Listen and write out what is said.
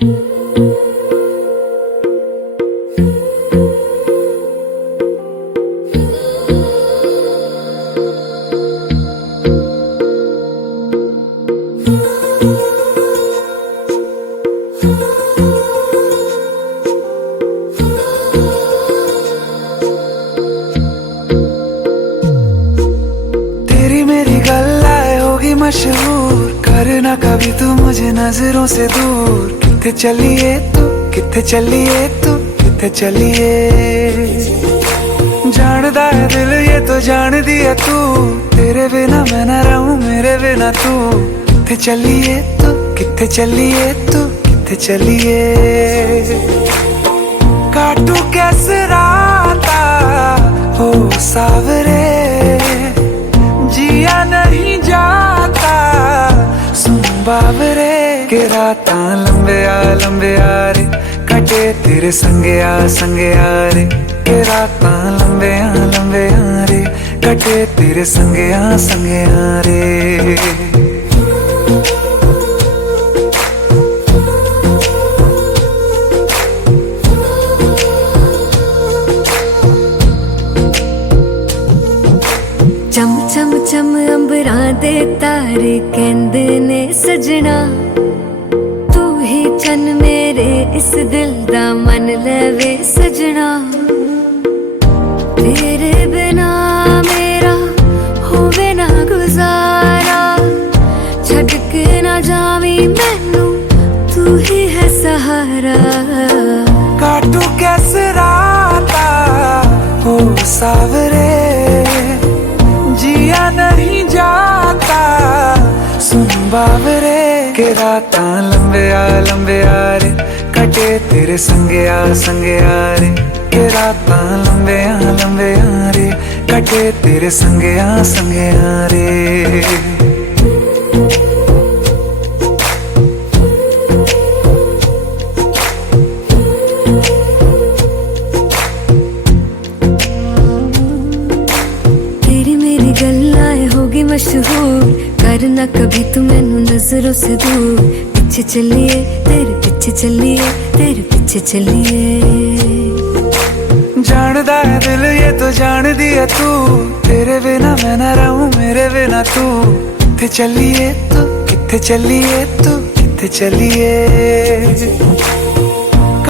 तेरी मेरी गल्लाए होगी मशहूर, करना कभी तू मुझे नजरों से दूर। किथे चलिए तू, किथे चलिए तू, किथे चलिए। जानदा है दिल ये तो जान दिया तू, तेरे बिना मैं न रहूं मेरे बिना तू। किथे चलिए तू, किथे चलिए तू, किथे चलिए। काटू कैसे राता हो सावरे, जिया नहीं जाता सुन बाबरे। के राता लंबे आ रे, कटे तेरे संगे आ रे। के राता लंबे आ रे, कटे तेरे संगे आ रे। चम चम चम अंबरां दे तारे कहंदे ने सजना, तू ही चन मेरे इस दिल दा मन लवे सजना। तेरे बिना मेरा होवे ना गुजारा, छड़ के ना जावी मैनू तू ही है सहारा। काटू कैसे राता हो सावरे, जिया नहीं जाता सुन बाबरे। के राता लंबे आ रे, कटे तेरे संगे आ रे। के राता लंबे आ रे, कटे तेरे संगे आ रे। होगी मशहूर, करना कभी तू मैनू नजरों से दूर। पीछे चलिए तेरे पीछे चलिए, तेरे पीछे चलिए। जानदा है दिल ये तो जान दिया तू, तेरे बिना मैं न रहूं मेरे बिना तू। किथे चलिए तू, किथे चलिए तू, किथे चलिए।